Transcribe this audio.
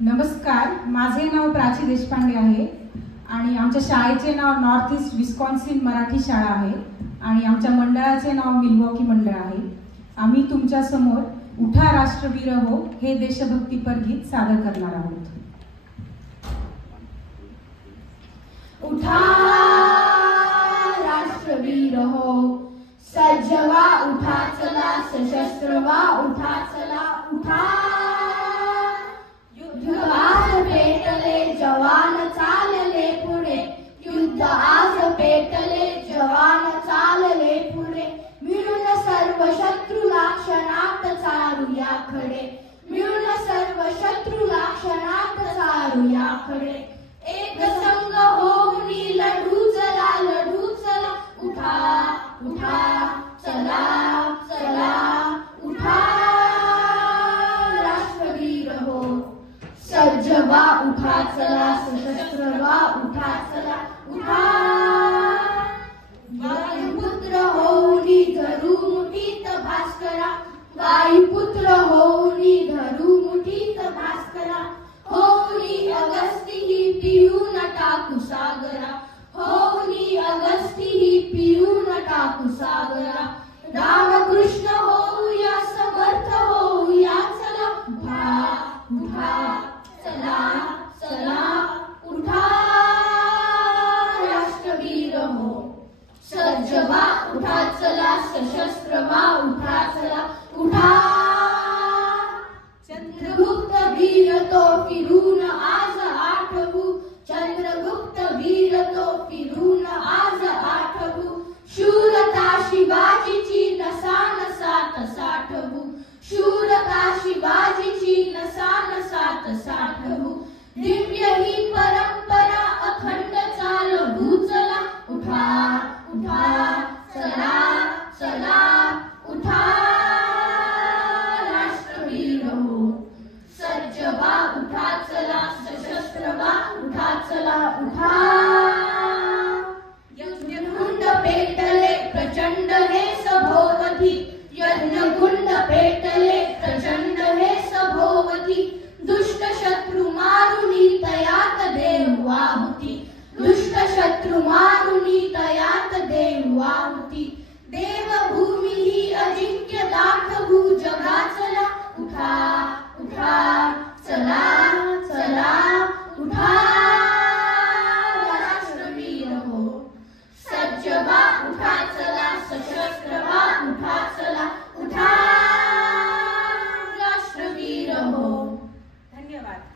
नमस्कार, माझे नाव प्राची देशपांडे आहे आणि आमच्या शाळेचे नाव नॉर्थ ईस्ट विस्कॉन्सिन मराठी शाळा आहे आणि आमच्या मंडळाचे नाव मिल्वॉकी मंडळ आहे। आम्ही तुमच्या समोर उठा राष्ट्रवीर हो हे देशभक्तीपर गीत सादर करणार आहोत। उठा राष्ट्रवीर हो, सज्ज व्हा, उठा चला, सशस्त्र व्हा, उठा चला, उठा। युद्ध आज पेटले, जवान चालले पुढे, युद्ध आज पेटले, जवान चालले पुढे। मिळून सर्व शत्रूला क्षणात चारूया खडे, मिळून सर्व शत्रूला क्षणात चारूया खडे। एक संघ होऊन लढू चला, लढू चला, उठा उठा चला चला, उठा राष्ट्रवीर हो, सज्ज व्हा, उठा चला, सशस्त्र व्हा, उठा चला, उठा। वायुपुत्र होऊन धरू मुठीत भास्करा, वायुपुत्र होऊन धरू मुठीत भास्करा। होऊनी अगस्ती ही पिऊन टाकू सागरा, होऊनी अगस्ती ही पिऊन टाकू सागरा। रामकृष्ण होऊया, समर्थ होऊया, चला उठा उठा चला चला, उठा राष्ट्रवीर हो, सज्ज व्हा, उठा चला, सशस्त्र व्हा, उठा चला, उठा। चंद्रगुप्त वीर तो फिरून आज आठवू, चंद्रगुप्त वीर तो फिरून आज आठवू। शूरता शिवाजीची नसा नसात साठवू, शूरता शिवाजीची नसा नसात साठवू। दिव्य ही परंपरा अखंड चालवू, चला उठा उठा चला चला, उठा राष्ट्रवीर हो, सज्ज व्हा, उठा चला, सशस्त्र व्हा, उठा चला, उठा। यज्ञकुंड पेटले प्रचंड हे सभोवती, यज्ञकुंड पेटले प्रचंड हे सभोवती। दुष्ट शत्रु मारुनी तयात देव आहुती, दुष्ट शत्रु मारुनी तयात देव आहुती। देवभूमी ही अजिंक्य दाखवू जगा, चला उठा उठा चला चला, उठा राष्ट्रवीर हो, सज्ज व्हा, उठा चला, सशस्त्र व्हा, उठा चला, उठा राष्ट्रवीर हो। धन्यवाद।